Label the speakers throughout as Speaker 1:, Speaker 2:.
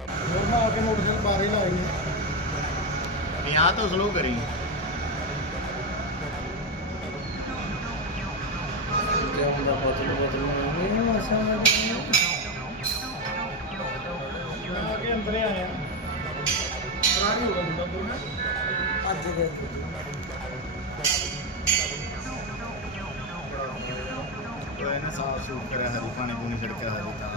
Speaker 1: Normal आके motorcycle बाहर ही लाएंगे।
Speaker 2: यहाँ तो स्लो करी
Speaker 1: आगे अंदर ही आए हैं। फरारी होगा मुंडा तो है आज जगह
Speaker 2: ਇਹਨੇ ਸਾਫ ਸੂਫ ਕਰਿਆ ਹਰੀ ਪਾਣੀ ਪੂਣੀ ਛਿੜਕਿਆ ਹਰੀ ਤਾਂ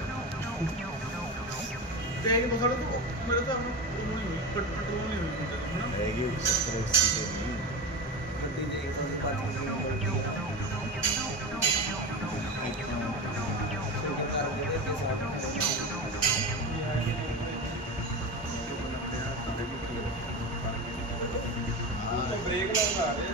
Speaker 1: तेज मसाले तो मेरे तो नहीं हुई पेट्रोल नहीं हुई है ना
Speaker 2: ਹੈਗੀ 70 80 ਦੀ
Speaker 1: गड्डी देख तो 5 ब्रेक लगा रहे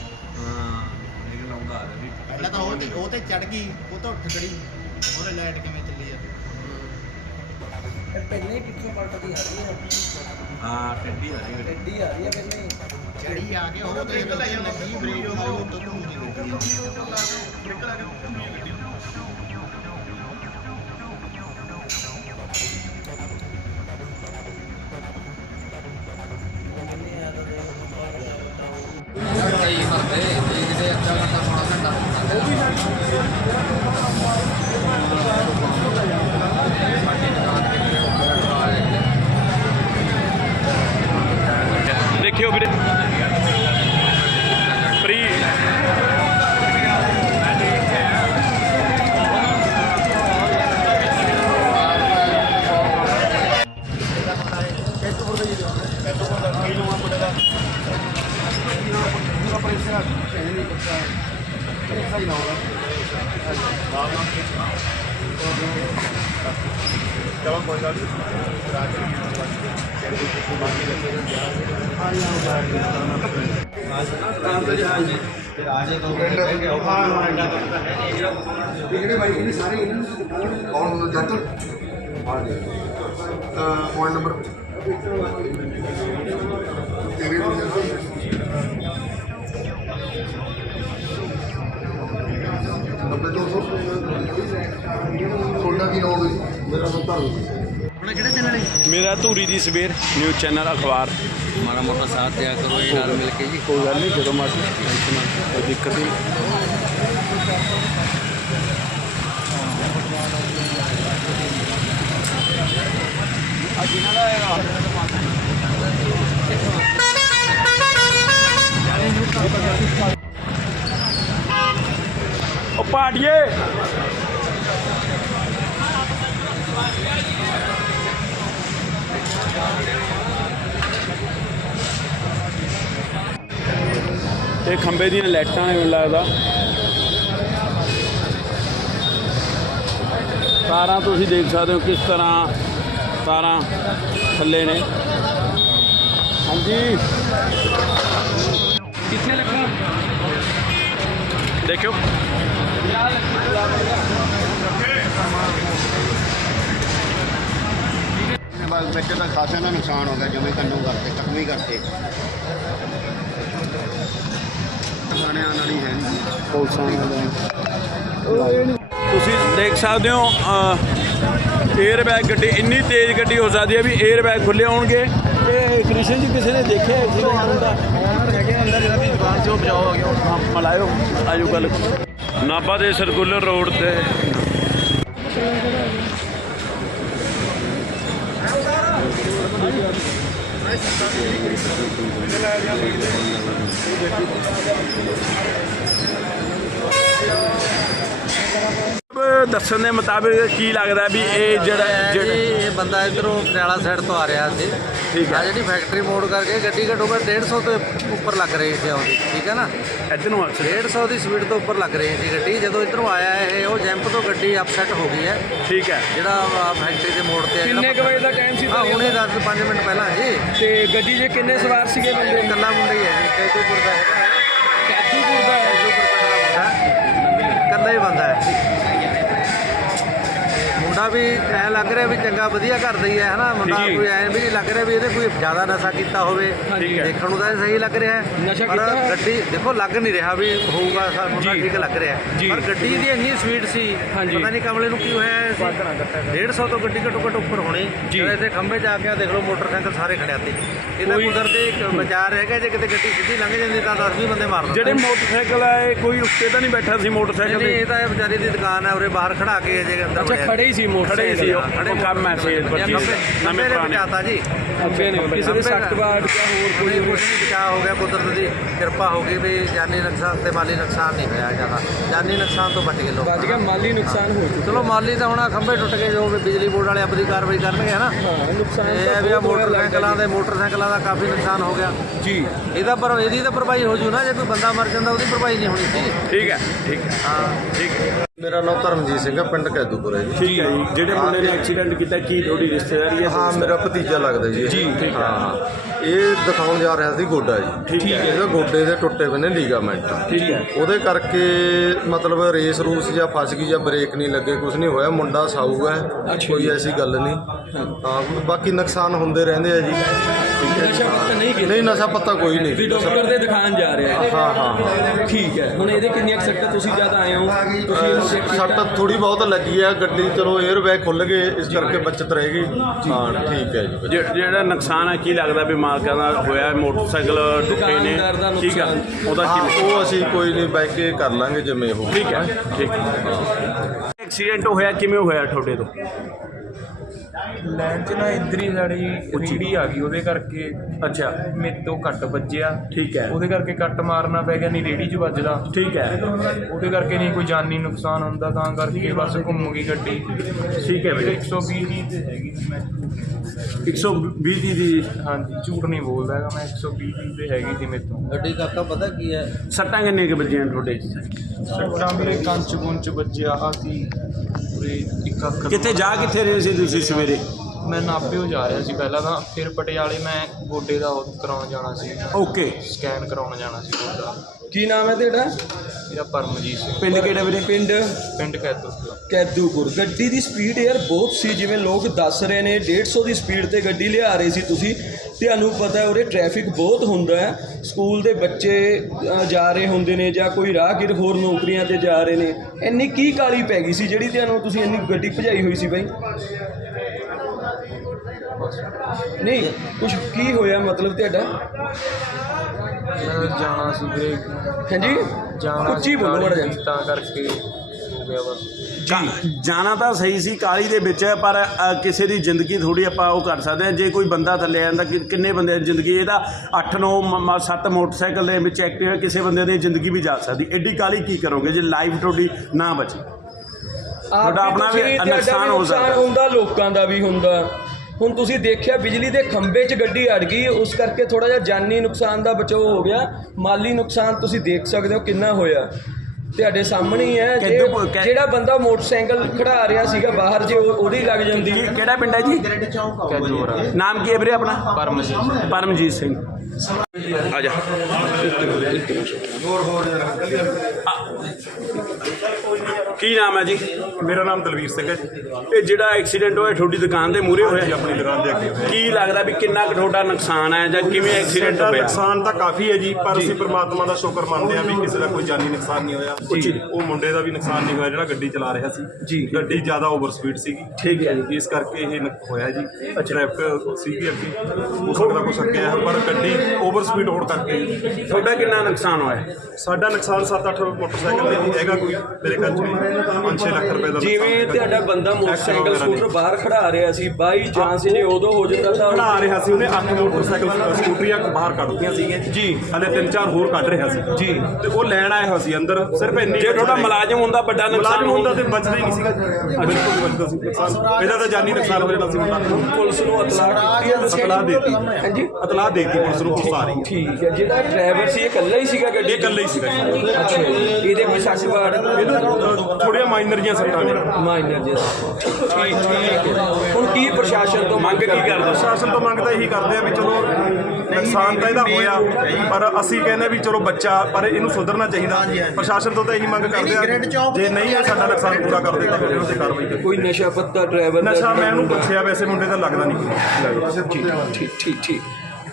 Speaker 2: ਪਹਿਲਾਂ ਤਾਂ ਉਹ ਤੇ ਚੜ ਗਈ ਉਹ ਤਾਂ ਉੱਠ ਖੜੀ ਉਹਦੇ ਲਾਈਟ ਕਿਵੇਂ ਚੱਲੀ ਆ
Speaker 1: पहले ही पिछले पलटती आ रही है
Speaker 2: ਹਾਂ ਟੱਡੀ ਆ ਰਹੀ
Speaker 1: गड्डी आ रही है पहले ही
Speaker 2: ਚੜੀ ਆ ਕੇ ਉਹ ਤੇ ਲੱਗੀ ਬ੍ਰੇਕ ਮਾਰੀ ਉਹ ਤੋਂ ਘੁੰਮਦੀ ਗੱਡੀ
Speaker 3: देखियो वीरे फ्री
Speaker 2: चलो कोई गल
Speaker 4: मोबाइल नंबर
Speaker 3: मेरा धूरी दी सवेर न्यूज़ चैनल अखबार
Speaker 5: माड़ा मोटा साथ दिया करो ये नाल मिल के जी
Speaker 3: कोई गल नहीं जो मर्जी टेंशन ना कोई दिक्कत नहीं ओ पाटिए ਇਹ ਖੰਬੇ ਦੀਆਂ ਲਾਈਟਾਂ ਨੇ ਮੈਨੂੰ ਲੱਗਦਾ ਤਾਰਾਂ ਤੁਸੀਂ ਦੇਖ ਸਕਦੇ ਹੋ ਕਿਸ ਤਰ੍ਹਾਂ ਤਾਰਾਂ ਥੱਲੇ ਨੇ ਹਾਂਜੀ ਕਿੰਨੇ ਲੱਗਾ ਦੇਖਿਓ
Speaker 2: ਬੱਚੇ ਦਾ ਖਾਸਾ ਨਾ ਨੁਕਸਾਨ ਹੋ ਗਿਆ ਜਿਵੇਂ ਕੰਨੂ ਕਰਤੇ ਜ਼ਖਮੀ ਕਰਤੇ ਗਾਣਿਆਂ ਨਾਲ ਹੀ ਹੈ
Speaker 3: ਤੁਸੀਂ ਦੇਖ ਸਕਦੇ ਹੋ 에ਅਰ ਬੈਗ ਗੱਡੀ ਇੰਨੀ ਤੇਜ਼ ਗੱਡੀ ਹੋ ਸਕਦੀ ਹੈ ਵੀ 에ਅਰ ਬੈਗ ਖੁੱਲੇ ਹੋਣਗੇ ਤੇ ਕ੍ਰਿਸ਼ਨ ਜੀ ਕਿਸੇ ਨੇ ਦੇਖਿਆ ਐਕਸੀਡੈਂਟ ਹੁੰਦਾ
Speaker 1: ਹੈਗੇ ਅੰਦਰ ਜਿਹੜਾ ਵੀ ਦੁਕਾਨ ਚੋਂ ਬਚਾਓ ਆ ਗਿਆ
Speaker 3: ਮਲਾਇਓ ਆਜੋ ਗੱਲ ਨਾਭਾ ਦੇ ਸਰਕੂਲਰ ਰੋਡ ਤੇ ਦੱਸਣ ਦੇ ਮੁਤਾਬਿਕ ਕੀ ਲੱਗਦਾ ਵੀ ਇਹ ਜਿਹੜਾ
Speaker 5: ਇਹ ਬੰਦਾ ਇਧਰੋਂ ਪਟਿਆਲਾ ਸਾਈਡ ਤੋਂ ਆ ਰਿਹਾ ਸੀ
Speaker 3: ਠੀਕ ਹੈ
Speaker 5: ਜਿਹੜੀ ਫੈਕਟਰੀ ਮੋੜ ਕਰਕੇ ਗੱਡੀ ਘੱਟੋ ਘੱਟ 150 ਤੋਂ ਉੱਪਰ ਲੱਗ ਰਹੀ ਸੀ ਉਹਦੀ ਠੀਕ ਹੈ ਨਾ
Speaker 3: ਇੱਧਰ ਨੂੰ
Speaker 5: 150 ਦੀ ਸਪੀਡ ਤੋਂ ਉੱਪਰ ਲੱਗ ਰਹੀ ਸੀ ਗੱਡੀ ਜਦੋਂ ਇਧਰੋਂ ਆਇਆ ਇਹ ਉਹ ਜੰਪ ਤੋਂ ਗੱਡੀ ਅਪਸੈਟ ਹੋ ਗਈ ਹੈ
Speaker 3: ਠੀਕ ਹੈ
Speaker 5: ਜਿਹੜਾ ਫੈਕਟਰੀ ਦੇ ਮੋੜ ਤੇ
Speaker 1: ਕਿੰਨੇ ਕੁ ਵਜੇ ਦਾ ਟਾਈਮ ਸੀ
Speaker 5: ਹੁਣੇ 10-5 ਮਿੰਟ ਪਹਿਲਾਂ ਜੀ
Speaker 1: ਤੇ ਗੱਡੀ 'ਚ ਕਿੰਨੇ ਸਵਾਰ ਸੀਗੇ ਬੰਦੇ
Speaker 5: ਇਕੱਲਾ ਮੁੰਡਾ ਹੀ ਹੈ ਜੀ ਕੈਦੂਪੁਰ ਦਾ ਹੈਗਾ
Speaker 1: ਕੈਦੂਪੁਰ ਦਾ
Speaker 5: ਕੈਦੂਪੁਰ ਪਿੰਡ ਦਾ ਮੁੰਡਾ ਇਕੱਲਾ ਹੀ ਬੰਦਾ ਹੈ ਮੁੰਡਾ ਮੁੰਡਾ ਵੀ ਐ ਲੱਗ ਰਿਹਾ ਵੀ ਚੰਗਾ ਵਧੀਆ ਘਰ ਦਾ ਹੀ ਹੈ ਹਨਾ ਮੁੰਡਾ
Speaker 3: ਜੀ।
Speaker 5: ਕੋਈ ਐ ਵੀ ਨਹੀਂ ਲੱਗ ਰਿਹਾ ਵੀ ਇਹਨੇ ਕੋਈ ਜ਼ਿਆਦਾ ਨਸ਼ਾ ਕੀਤਾ ਹੋਵੇ
Speaker 3: ਠੀਕ ਹੈ।
Speaker 5: ਦੇਖਣ ਨੂੰ ਤਾਂ ਇਹ ਸਹੀ ਲੱਗ ਰਿਹਾ ਹੈ
Speaker 3: ਨਸ਼ਾ
Speaker 5: ਪਰ
Speaker 3: ਕੀਤਾ ਹੈ?
Speaker 5: ਗੱਡੀ ਦੇਖੋ ਲੱਗ ਨਹੀਂ ਰਿਹਾ ਵੀ ਹੋਊਗਾ ਮੁੰਡਾ
Speaker 3: ਜੀ।
Speaker 5: ਠੀਕ ਲੱਗ ਰਿਹਾ
Speaker 3: ਜੀ।
Speaker 5: ਪਰ ਗੱਡੀ ਦੀ ਇੰਨੀ ਸਪੀਡ ਸੀ
Speaker 3: ਹਾਂਜੀ।
Speaker 5: ਪਤਾ ਨਹੀਂ ਕਮਲੇ ਨੂੰ ਕੀ ਹੋਇਆ ਸੀ 150 ਤੋਂ ਗੱਡੀ ਘੱਟੋ ਘੱਟ ਉੱਪਰ ਹੋਣੀ
Speaker 3: ਜੀ।
Speaker 5: ਜਦੋਂ ਇੱਥੇ ਖੰਭੇ 'ਚ ਆ ਕੇ ਦੇਖ ਲਓ ਮੋਟਰਸਾਈਕਲ ਸਾਰੇ ਖੜਿਆਤੇ ਇਹਦਾ
Speaker 3: ਕੋਈ-
Speaker 5: ਕੁਦਰਤੀ ਇੱਕ ਵਿਚਾਰ ਹੈਗਾ ਜੇ ਕਿਤੇ ਗੱਡੀ ਸਿੱਧੀ ਲੰਘ ਜਾਂਦੀ ਤਾਂ 10-20 ਬੰਦੇ ਮਾਰ ਦਿੰਦੇ
Speaker 3: ਜਿਹੜੇ ਮੋਟਰਸਾਈਕਲ ਆਏ ਕੋਈ ਉੱਤੇ ਤਾਂ ਨਹੀਂ ਬੈਠਾ ਸੀ ਮੋਟਰਸਾਈਕਲ
Speaker 5: ਨਹੀਂ
Speaker 3: ਤੇ
Speaker 5: ਇਹ ਤਾਂ ਇਹ ਵਿਚਾਰੇ ਦੀ ਦੁਕਾਨ ਹੈ ਉਰੇ ਬਾਹਰ ਖੜਾ ਕੇ ਜੇ ਅੰਦਰ
Speaker 3: ਅੱਛਾ
Speaker 5: ਵੜਿਆ।
Speaker 3: ਖੜੇ ਹੀ ਸੀ ਮੋਟਰਸਾਈਕਲ
Speaker 5: ਖੜੇ ਹੀ ਸੀ,
Speaker 3: ਉਹ
Speaker 5: ਖੜੇ
Speaker 3: ਕੰਮ ਹੈ ਸੇਲ ਪਰਚੇਜ਼ ਨਵੇਂ
Speaker 5: ਨਵੇਂ
Speaker 3: ਪੁਰਾਣੇ
Speaker 5: ਬਚਾਤਾ ਜੀ
Speaker 3: ਅੱਗੇ ਨੇ ਕਿਸੇ ਦੇ ਸੱਟ ਬਾਟ ਜਾਂ ਹੋਰ
Speaker 5: ਕੋਈ
Speaker 3: ਕੋਈ
Speaker 5: ਕੁਛ ਨਹੀਂ ਬਚਾਅ ਹੋ ਗਿਆ ਕੁਦਰਤ ਦੀ ਕਿਰਪਾ ਹੋ ਗਈ ਵੀ ਜਾਨੀ ਨੁਕਸਾਨ ਤੇ ਮਾਲੀ ਨੁਕਸਾਨ ਨਹੀਂ ਹੋਇਆ ਜ਼ਿਆਦਾ ਜਾਨੀ ਨੁਕਸਾਨ ਤੋਂ ਬਚ ਗਏ ਲੋਕ
Speaker 3: ਵੱਜ ਗਿਆ ਮਾਲੀ ਨੁਕਸਾਨ ਹੋ ਚੁੱਕਾ
Speaker 5: ਚਲੋ ਮਾਲੀ ਤਾਂ ਹੁਣ ਆਹ ਖੰਭੇ ਟੁੱਟ ਗਏ ਜੋ ਵੀ ਬਿਜਲੀ ਬੋਰਡ ਵਾਲੇ ਆਪਣੀ ਕਾਰਵਾਈ ਕਰਨਗੇ ਹਨਾ
Speaker 3: ਹਾਂ ਨੁਕਸਾਨ
Speaker 5: ਇਹ
Speaker 3: ਤਾਂ
Speaker 5: ਹੈ ਵੀ ਆਹ
Speaker 3: ਬਹੁਤ ਹੋਇਆ
Speaker 5: ਮੋਟਰਸਾਈਕਲਾਂ ਦਾ ਕਾਫੀ ਨੁਕਸਾਨ ਹੋ ਗਿਆ
Speaker 3: ਜੀ
Speaker 5: ਇਹਦਾ ਪਰ ਇਹਦੀ ਤਾਂ ਭਰਪਾਈ ਹੋ ਜੂ ਨਾ ਜੇ ਕੋਈ ਬੰਦਾ ਮਰ ਜਾਂਦਾ ਉਹਦੀ ਭਰਪਾਈ ਨਹੀਂ ਹੋਣੀ ਸੀ
Speaker 3: ਠੀਕ ਹੈ ਠੀਕ ਹੈ
Speaker 5: ਹਾਂ
Speaker 3: ਠੀਕ ਹੈ
Speaker 4: ਮੇਰਾ ਨਾਮ ਧਰਮਜੀਤ ਸਿੰਘ ਹੈ, ਪਿੰਡ ਕੈਦੂਪੁਰ ਹੈ ਜੀ।
Speaker 3: ਠੀਕ ਹੈ ਜੀ ਜਿਹੜੇ ਮੁੰਡੇ ਨੇ ਐਕਸੀਡੈਂਟ ਕੀਤਾ ਕੀ ਤੁਹਾਡੀ ਰਿਸ਼ਤੇਦਾਰੀ ਹੈ
Speaker 4: ਹਾਂ ਮੇਰਾ ਭਤੀਜਾ ਲੱਗਦਾ ਜੀ ਇਹ।
Speaker 3: ਜੀ, ਠੀਕ ਹੈ।
Speaker 4: ਹਾਂ ਇਹ ਦਿਖਾਉਣ ਜਾ ਰਿਹਾ ਸੀ ਗੋਡਾ ਜੀ।
Speaker 3: ਠੀਕ ਹੈ।
Speaker 4: ਇਹਦੇ ਗੋਡੇ ਦੇ ਟੁੱਟੇ ਹੋਏ ਨੇ ਲੀਗਾਮੈਂਟ।
Speaker 3: ਠੀਕ ਹੈ
Speaker 4: ਉਹਦੇ ਕਰਕੇ ਮਤਲਬ ਰੇਸ ਰੂਸ ਜਾਂ ਫਸ ਗਈ ਜਾਂ ਬ੍ਰੇਕ ਨਹੀਂ ਲੱਗੇ ਕੁਝ ਨਹੀਂ ਹੋਇਆ ਮੁੰਡਾ ਸਾਊ ਹੈ ਕੋਈ ਐਸੀ ਗੱਲ ਨਹੀਂ ਹਾਂ ਬਾਕੀ ਨੁਕਸਾਨ ਹੁੰਦੇ ਰਹਿੰਦੇ ਆ ਜੀ
Speaker 3: ਨਸ਼ਾ ਪੱਤਾ ਨਹੀਂ ਕੀਤਾ
Speaker 4: ਨਹੀਂ ਨਸ਼ਾ ਪੱਤਾ ਕੋਈ
Speaker 3: ਵੀ
Speaker 4: ਨਹੀਂ
Speaker 3: ਡਾਕਟਰ ਦੇ ਦਿਖਾਣ ਜਾ ਰਿਹਾ ਹੈ
Speaker 4: ਹਾਂ ਹਾਂ
Speaker 3: ਠੀਕ ਹੈ ਹੁਣ ਇਹਦੇ ਕਿੰਨੀਆਂ ਸੱਟਾਂ ਤੁਸੀਂ ਜਦ ਆਏ ਹੋ ਤੁਸੀਂ ਇਹਨੂੰ check ਕੀਤਾ?
Speaker 4: ਸੱਟ ਥੋੜੀ ਬਹੁਤ ਲੱਗੀ ਹੈ ਗੱਡੀ ਚਲੋ 에ਅਰ ਬੈਗ ਖੁੱਲ ਗਏ ਇਸ ਕਰਕੇ ਬਚਤ ਰਹੇਗੀ ਹਾਂ ਠੀਕ ਹੈ ਜੀ
Speaker 3: ਜਿਹੜਾ ਨੁਕਸਾਨ ਹੈ ਕੀ ਲੱਗਦਾ ਵੀ ਮਾਲਕਾਂ ਦਾ ਹੋਇਆ ਹੈ? ਮੋਟਰਸਾਈਕਲ ਟੁੱਟੇ ਨੇ
Speaker 6: ਦੁਕਾਨਦਾਰ ਦਾ
Speaker 3: ਠੀਕ ਹੈ
Speaker 6: ਨੁਕਸਾਨ।
Speaker 3: ਉਹਦਾ
Speaker 4: ਹਾਂ
Speaker 3: ਕੀ
Speaker 4: ਉਹ ਅਸੀਂ ਕੋਈ ਨਹੀਂ ਬਹਿ ਕੇ ਕਰ ਲਾਂਗੇ ਜਿਵੇਂ ਉਹ
Speaker 3: ਠੀਕ ਹੈ ਠੀਕ ਹੈ ਐਕਸੀਡੈਂਟ ਹੋਇਆ ਕਿਵੇਂ ਹੋਇਆ ਤੁਹਾਡੇ ਤੋਂ
Speaker 6: ਲੈਣ ਚ ਨਾ ਇੱਧਰ ਹੀ ਸਾਡੀ ਰੀੜੀ ਆ ਗਈ ਉਹਦੇ ਕਰਕੇ
Speaker 3: ਅੱਛਾ
Speaker 6: ਮੇਰੇ ਤੋਂ ਕੱਟ ਵੱਜਿਆ
Speaker 3: ਠੀਕ ਹੈ
Speaker 6: ਉਹਦੇ ਕਰਕੇ ਕੱਟ ਮਾਰਨਾ ਪੈ ਗਿਆ ਨਹੀਂ ਰੇੜੀ 'ਚ ਵੱਜਦਾ
Speaker 3: ਠੀਕ ਹੈ
Speaker 6: ਉਹਦੇ ਕਰਕੇ ਨਹੀਂ ਕੋਈ ਜਾਨੀ ਨੁਕਸਾਨ ਹੁੰਦਾ ਤਾਂ ਕਰਕੇ ਬਸ ਘੁੰਮ ਗਈ ਗੱਡੀ
Speaker 3: ਠੀਕ ਹੈ ਵੀਰੇ
Speaker 6: 120 ਦੀ ਤੇ ਹੈਗੀ ਸੀ ਮੈਂ
Speaker 3: 120 ਦੀ
Speaker 6: ਹਾਂਜੀ ਝੂਠ ਨਹੀਂ ਬੋਲਦਾ ਹੈਗਾ ਮੈਂ 120 ਦੀ ਤੇ ਹੈਗੀ ਸੀ ਮੇਰੇ ਤੋਂ
Speaker 5: ਗੱਡੀ ਕਾਕਾ ਪਤਾ ਕੀ ਹੈ
Speaker 3: ਸੱਟਾਂ ਕਿੰਨੇ ਕੁ ਵੱਜੀਆਂ ਤੁਹਾਡੇ
Speaker 6: ਸੱਟਾਂ ਮੇਰੇ ਕੰਚ ਗੁੰਚ ਵੱਜਿਆ ਆ ਸੀ ਪੂਰੇ ਇੱਕ ਅੱਖ
Speaker 3: ਕਿੱਥੇ ਜਾ ਕਿੱਥੇ ਰਹੇ ਸੀ ਤੁਸੀਂ ਸਵੇਰੇ
Speaker 6: ਮੈਂ ਨਾਭਿਓ ਜਾ ਰਿਹਾ ਸੀ ਪਹਿਲਾਂ ਤਾਂ ਫਿਰ ਪਟਿਆਲੇ ਮੈਂ ਗੋਡੇ ਦਾ ਉਹ ਕਰਾਉਣ ਜਾਣਾ ਸੀ
Speaker 3: ਓਕੇ
Speaker 6: ਸਕੈਨ ਕਰਾਉਣ ਜਾਣਾ ਸੀ ਗੋਡਾ
Speaker 3: ਕੀ ਨਾਮ ਹੈ ਤੁਹਾਡਾ
Speaker 6: ਮੇਰਾ ਪਰਮਜੀਤ ਸਿੰਘ
Speaker 3: ਪਿੰਡ ਕਿਹੜਾ ਵੀਰੇ
Speaker 6: ਪਿੰਡ ਕੈਦੋ
Speaker 7: ਕੈਦੂਪੁਰ ਗੱਡੀ ਦੀ ਸਪੀਡ ਯਾਰ ਬਹੁਤ ਸੀ ਜਿਵੇਂ ਲੋਕ ਦੱਸ ਰਹੇ ਨੇ 150 ਦੀ ਸਪੀਡ ਤੇ ਗੱਡੀ ਲਿਆ ਰਹੇ ਸੀ ਤੁਸੀਂ ਤੁਹਾਨੂੰ ਪਤਾ ਹੈ ਉਰੇ ਟ੍ਰੈਫਿਕ ਬਹੁਤ ਹੁੰਦਾ ਹੈ ਸਕੂਲ ਦੇ ਬੱਚੇ ਜਾ ਰਹੇ ਹੁੰਦੇ ਨੇ ਜਾਂ ਕੋਈ ਰਾਹਗੀਰ ਹੋਰ ਨੌਕਰੀਆਂ ਤੇ ਜਾ ਰਹੇ ਨੇ ਇੰਨੀ ਕੀ ਕਾਲੀ ਪੈ ਗਈ ਸੀ ਜਿਹੜੀ ਤੁਹਾਨੂੰ ਤੁਸੀਂ ਇੰਨੀ ਗੱਡੀ ਭਜਾਈ ਹੋਈ ਸੀ ਬਾਈ ਨਹੀਂ ਕੁਝ ਕੀ ਹੋਇਆ ਮਤਲਬ ਤੁਹਾਡਾ
Speaker 6: ਮੈਂ ਜਾਣਾ ਸੀ ਵੀਰੇ
Speaker 7: ਹਾਂਜੀ
Speaker 6: ਜਾਣਾ
Speaker 7: ਉੱਚੀ ਬੋਲੋ ਮਾੜਾ ਜਿਹਾ।
Speaker 6: ਤਾਂ ਕਰਕੇ ਹੋ ਗਿਆ ਬਸ
Speaker 3: ਜਾਣਾ ਤਾਂ ਸਹੀ ਸੀ ਕਾਲੀ ਦੇ ਵਿੱਚ ਪਰ ਕਿਸੇ ਦੀ ਜ਼ਿੰਦਗੀ ਥੋੜੀ ਆਪਾਂ ਉਹ ਕਰ ਸਕਦੇ ਹਾਂ ਜੇ ਕੋਈ ਬੰਦਾ ਥੱਲੇ ਆ ਜਾਂਦਾ ਕਿੰਨੇ ਬੰਦੇ ਦੀ ਜ਼ਿੰਦਗੀ ਇਹਦਾ 8-9 7 ਮੋਟਰਸਾਈਕਲ ਦੇ ਵਿੱਚ ਐਕਟਿਵ ਕਿਸੇ ਬੰਦੇ ਦੀ ਜ਼ਿੰਦਗੀ ਵੀ ਜਾ ਸਕਦੀ ਐਡੀ ਕਾਲੀ ਕੀ ਕਰੋਗੇ ਜੇ ਲਾਈਫ ਤੁਹਾਡੀ ਨਾ ਬਚੇ ਤੁਹਾਡਾ ਆਪਣਾ ਵੀ ਨੁਕਸਾਨ ਹੋ ਸਕਦਾ
Speaker 7: ਹੁੰਦਾ ਲੋਕਾਂ ਦਾ ਵੀ ਹੁੰਦਾ ਹੁਣ ਤੁਸੀਂ ਦੇਖਿਆ ਬਿਜਲੀ ਦੇ ਖੰਭੇ 'ਚ ਗੱਡੀ ਅੜ ਗਈ ਉਸ ਕਰਕੇ ਥੋੜਾ ਜਿਹਾ ਜਾਨੀ ਨੁਕਸਾਨ ਦਾ ਬਚਾਓ ਹੋ ਗਿਆ ਮਾਲੀ ਨੁਕਸਾਨ ਤੁਸੀਂ ਦੇਖ ਸਕਦੇ ਹੋ ਕਿੰਨਾ ਹੋਇਆ ਤੁਹਾਡੇ ਸਾਹਮਣੇ ਹੀ ਹੈ ਜਿਹੜਾ ਬੰਦਾ ਮੋਟਰਸਾਈਕਲ ਖੜਾ ਰਿਹਾ ਸੀਗਾ ਬਾਹਰ ਜੇ ਉਹਦੀ ਲੱਗ ਜਾਂਦੀ
Speaker 3: ਕਿਹੜਾ ਪਿੰਡ ਹੈ ਜੀ
Speaker 6: ਕੈਜੋਰਾ
Speaker 3: ਨਾਮ ਕੀ ਹੈ ਵੀਰੇ ਆਪਣਾ ਪਰਮਜੀਤ ਸਿੰਘ ਆ ਜਾ ਕੀ ਨਾਮ ਹੈ ਜੀ
Speaker 1: ਮੇਰਾ ਨਾਮ ਦਲਵੀਰ ਸਿੰਘ ਹੈ ਜੀ
Speaker 3: ਇਹ ਜਿਹੜਾ ਐਕਸੀਡੈਂਟ ਹੋਇਆ ਤੁਹਾਡੀ ਦੁਕਾਨ ਦੇ ਮੂਹਰੇ ਹੋਇਆ
Speaker 1: ਆਪਣੀ ਦੁਕਾਨ ਦੇ ਅੱਗੇ ਹੋਇਆ
Speaker 3: ਕੀ ਲੱਗਦਾ ਵੀ ਕਿੰਨਾ ਕੁ ਤੁਹਾਡਾ ਨੁਕਸਾਨ ਹੈ ਜਾਂ ਕਿਵੇਂ ਐਕਸੀਡੈਂਟ
Speaker 1: ਸਾਡਾ
Speaker 3: ਹੋਇਆ
Speaker 1: ਨੁਕਸਾਨ ਤਾਂ ਕਾਫੀ ਹੈ ਜੀ ਪਰ ਅਸੀਂ ਪ੍ਰਮਾਤਮਾ ਦਾ ਸ਼ੁਕਰ ਮੰਨਦੇ ਹਾਂ ਵੀ ਕਿਸੇ ਦਾ ਕੋਈ ਜਾਨੀ ਨੁਕਸਾਨ ਨਹੀਂ ਹੋਇਆ ਉਹ ਮੁੰਡੇ ਦਾ ਵੀ ਨੁਕਸਾਨ ਨਹੀਂ ਹੋਇਆ ਜਿਹੜਾ ਗੱਡੀ ਚਲਾ ਰਿਹਾ ਸੀ ਗੱਡੀ ਜ਼ਿਆਦਾ ਓਵਰ ਸਪੀਡ ਸੀਗੀ
Speaker 3: ਠੀਕ ਹੈ ਜੀ
Speaker 1: ਇਸ ਕਰਕੇ ਇਹ ਹੋਇਆ ਜੀ ਟ੍ਰੈਫਿਕ ਸੀਗੀ ਅੱਗੇ ਹੋ ਸਕਦਾ ਕੁਛ ਅੱਗੇ ਹੈ ਪਰ ਗੱਡੀ ਓਵਰ ਸਪੀਡ ਹੋਣ ਕਰਕੇ
Speaker 3: ਤੁਹਾਡਾ ਕਿੰਨਾ ਨੁਕਸਾਨ ਹੋਇਆ
Speaker 1: ਸਾਡਾ ਨੁਕਸਾਨ 7-8 ਮੋਟਰਸਾਈਕਲ ਦੇ ਵੀ ਹੈਗਾ ਕੋਈ ਮੇਰੇ ਖਿਆਲ 'ਚ 5-6 ਲੱਖ ਰੁਪਏ ਦਾ
Speaker 7: ਜਿਵੇਂ ਤੁਹਾਡਾ ਬੰਦਾ ਮੋਟਰਸਾਈਕਲ ਸਕੂਟਰ ਬਾਹਰ ਖੜਾ ਰਿਹਾ ਸੀ ਬਾਈ ਚਾਂਸ ਜੇ ਉਦੋਂ ਹੋ ਜਾਂਦਾ ਤਾਂ
Speaker 1: ਖੜਾ ਰਿਹਾ ਸੀ ਉਹਨੇ 8 ਮੋਟਰਸਾਈਕਲ ਸਕੂਟਰੀਆਂ ਬਾਹਰ ਕੱਢਤੀਆਂ ਸੀਗੀਆਂ ਜੀ ਹਲੇ 3-4 ਹੋਰ ਕੱਢ ਰਿਹਾ ਸੀ ਜੀ ਤੇ ਉਹ ਲੈਣ ਆਇਆ ਹੋਇਆ ਸੀ ਅੰਦਰ ਸਿਰਫ ਇੰਨੀ
Speaker 3: ਜੇ ਤੁਹਾਡਾ ਮੁਲਾਜ਼ਮ ਹੁੰਦਾ ਵੱਡਾ ਨੁਕਸਾਨ
Speaker 1: ਮੁਲਾਜ਼ਮ ਹੁੰਦਾ ਤੇ ਬਚਦਾ ਹੀ ਨਹੀਂ ਸੀਗਾ ਬਿਲਕੁਲ ਵੀ ਬਚਦਾ ਸੀ ਨੁਕਸਾਨ ਇਹਦਾ ਤਾਂ ਜਾਨੀ ਨੁਕਸਾਨ ਹੋ ਜਾਣਾ ਸੀ ਮੁੰਡਾ
Speaker 7: ਪੁਲਿਸ ਨੂੰ ਇਤਲਾਹ ਕੀਤੀ ਹੈ
Speaker 1: ਇਤਲਾਹ ਦੇਤੀ
Speaker 7: ਹਾਂਜੀ
Speaker 1: ਇਤਲਾਹ ਦੇਤੀ ਪੁਲਿਸ ਨੂੰ ਪੁਲਿਸ ਆ ਰਹੀ ਹੈ
Speaker 7: ਠੀਕ ਹੈ ਜਿਹੜਾ ਡਰਾਈਵਰ ਸੀ ਇਹ ਇਕੱਲਾ ਹੀ ਸੀਗਾ ਗੱਡੀ
Speaker 1: ਇਹ ਇਕੱਲਾ ਹੀ ਸੀਗਾ ਜੀ।
Speaker 7: ਅੱਛਾ ਇਹਦੇ ਕੋਈ ਸੱਟ ਬਾੜ
Speaker 1: ਇਹਦਾ ਥੋੜੀਆਂ ਮਾਈਨਰ ਜੀਆਂ ਸੱਟਾਂ ਨੇ
Speaker 7: ਮਾਈਨਰ ਜੀ ਠੀਕ ਹੈ ਹੁਣ ਕੀ ਪ੍ਰਸ਼ਾਸਨ ਤੋਂ
Speaker 3: ਮੰਗ ਕੀ ਕਰਦੇ
Speaker 1: ਪ੍ਰਸ਼ਾਸਨ ਤੋਂ ਮੰਗ ਤਾਂ ਇਹੀ ਕਰਦੇ ਆ ਵੀ ਚਲੋ ਨੁਕਸਾਨ ਤਾਂ ਇਹਦਾ ਹੋਇਆ, ਪਰ ਅਸੀਂ ਕਹਿੰਦੇ ਵੀ ਚਲੋ ਬੱਚਾ, ਪਰ ਇਹਨੂੰ ਸੁਧਰਨਾ ਚਾਹੀਦਾ। ਪ੍ਰਸ਼ਾਸਨ ਤੋਂ ਤਾਂ ਇਹੀ ਮੰਗ ਕਰਦੇ ਆ, ਜੇ ਨਹੀਂ ਇਹ ਸਾਡਾ ਨੁਕਸਾਨ ਪੂਰਾ ਕਰਦੇ ਤਾਂ ਫਿਰ ਉਹਦੇ ਕਾਰਵਾਈ ਕਰੇ।
Speaker 7: ਕੋਈ ਨਸ਼ਾ ਪੱਤਾ ਡਰਾਈਵਰ ਦਾ
Speaker 1: ਨਸ਼ਾ ਮੈਂ ਉਹਨੂੰ ਪੁੱਛਿਆ, ਵੈਸੇ ਮੁੰਡੇ ਦਾ ਲੱਗਦਾ ਨਹੀਂ ਕੋਈ।
Speaker 7: ਠੀਕ ਠੀਕ ਠੀਕ।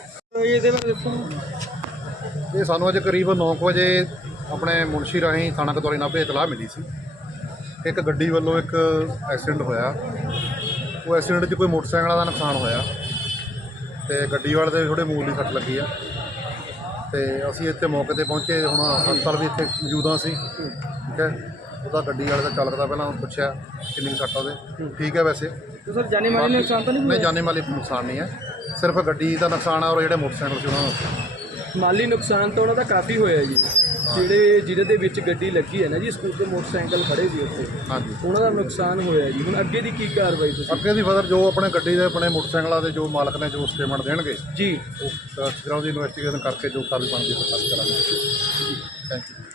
Speaker 8: ਇਹ ਸਾਨੂੰ ਅੱਜ ਕਰੀਬ 9 ਵਜੇ ਆਪਣੇ ਮੁਨਸ਼ੀ ਰਾਹੀਂ ਥਾਣਾ ਕਤੌਲੀ ਨਾਭੇ ਇਤਲਾਹ ਮਿਲੀ ਸੀ ਕਿ ਇੱਕ ਗੱਡੀ ਵੱਲੋਂ ਇੱਕ ਐਕਸੀਡੈਂਟ ਹੋਇਆ। ਉਹ ਐਕਸੀਡੈਂਟ 'ਚ ਕੋਈ ਮੋਟਰਸਾਈਕਲਾਂ ਦਾ ਨੁਕਸਾਨ ਹੋਇਆ ਤੇ ਗੱਡੀ ਵਾਲੇ ਦੇ ਥੋੜ੍ਹੇ ਮੂਲ ਦੀ ਸੱਟ ਲੱਗੀ ਆ। ਤੇ ਅਸੀਂ ਇੱਥੇ ਮੌਕੇ ਤੇ ਪਹੁੰਚੇ, ਹੁਣ ਹਸਪਤਾਲ ਵੀ ਇੱਥੇ ਮੌਜੂਦਾ ਸੀ। ਠੀਕ ਹੈ, ਉਹਦਾ ਗੱਡੀ ਵਾਲੇ ਦਾ ਚਾਲਕ ਦਾ ਪਹਿਲਾਂ ਪੁੱਛਿਆ ਕਿੰਨੀ ਸੱਟ ਆ ਉਹਦੇ। ਠੀਕ ਹੈ, ਵੈਸੇ
Speaker 7: ਸਰ ਜਾਨੀ ਮਾਲੀ ਨੁਕਸਾਨ ਤਾਂ
Speaker 8: ਨਹੀਂ, ਜਾਨੀ ਮਾਲੀ ਨੁਕਸਾਨ ਨਹੀਂ ਹੈ, ਸਿਰਫ ਗੱਡੀ ਦਾ ਨੁਕਸਾਨ ਆ ਔਰ ਜਿਹੜੇ ਮੋਟਰਸਾਈਕਲ ਸੀ ਉਹਨਾਂ ਦਾ।
Speaker 7: ਮਾਲੀ ਨੁਕਸਾਨ ਤਾਂ ਉਹਨਾਂ ਦਾ ਕਾਫੀ ਹੋਇਆ ਜੀ। ਜਿਹਦੇ ਦੇ ਵਿੱਚ ਗੱਡੀ ਲੱਗੀ ਹੈ ਨਾ ਜੀ, ਸਕੂਟਰ ਮੋਟਰਸਾਈਕਲ ਖੜੇ ਸੀ ਉੱਥੇ,
Speaker 8: ਹਾਂਜੀ,
Speaker 7: ਉਹਨਾਂ ਦਾ ਨੁਕਸਾਨ ਹੋਇਆ ਜੀ। ਹੁਣ ਅੱਗੇ ਦੀ ਕੀ ਕਾਰਵਾਈ ਤੁਸੀਂ?
Speaker 8: ਅੱਗੇ ਦੀ ਫਰਦਰ ਜੋ ਆਪਣੇ ਗੱਡੀ ਦੇ ਆਪਣੇ ਮੋਟਰਸਾਈਕਲਾਂ ਦੇ ਜੋ ਮਾਲਕ ਨੇ ਜੋ ਸਟੇਟਮੈਂਟ ਦੇਣਗੇ
Speaker 7: ਜੀ,
Speaker 8: ਉਹ ਤਰ੍ਹਾਂ ਦੀ ਇਨਵੈਸਟੀਗੇਸ਼ਨ ਕਰਕੇ ਜੋ ਕਾਰਵਾਈ ਬਣਦੀ ਹੈ ਉਹ ਕਰਾਂਗੇ। Thank you.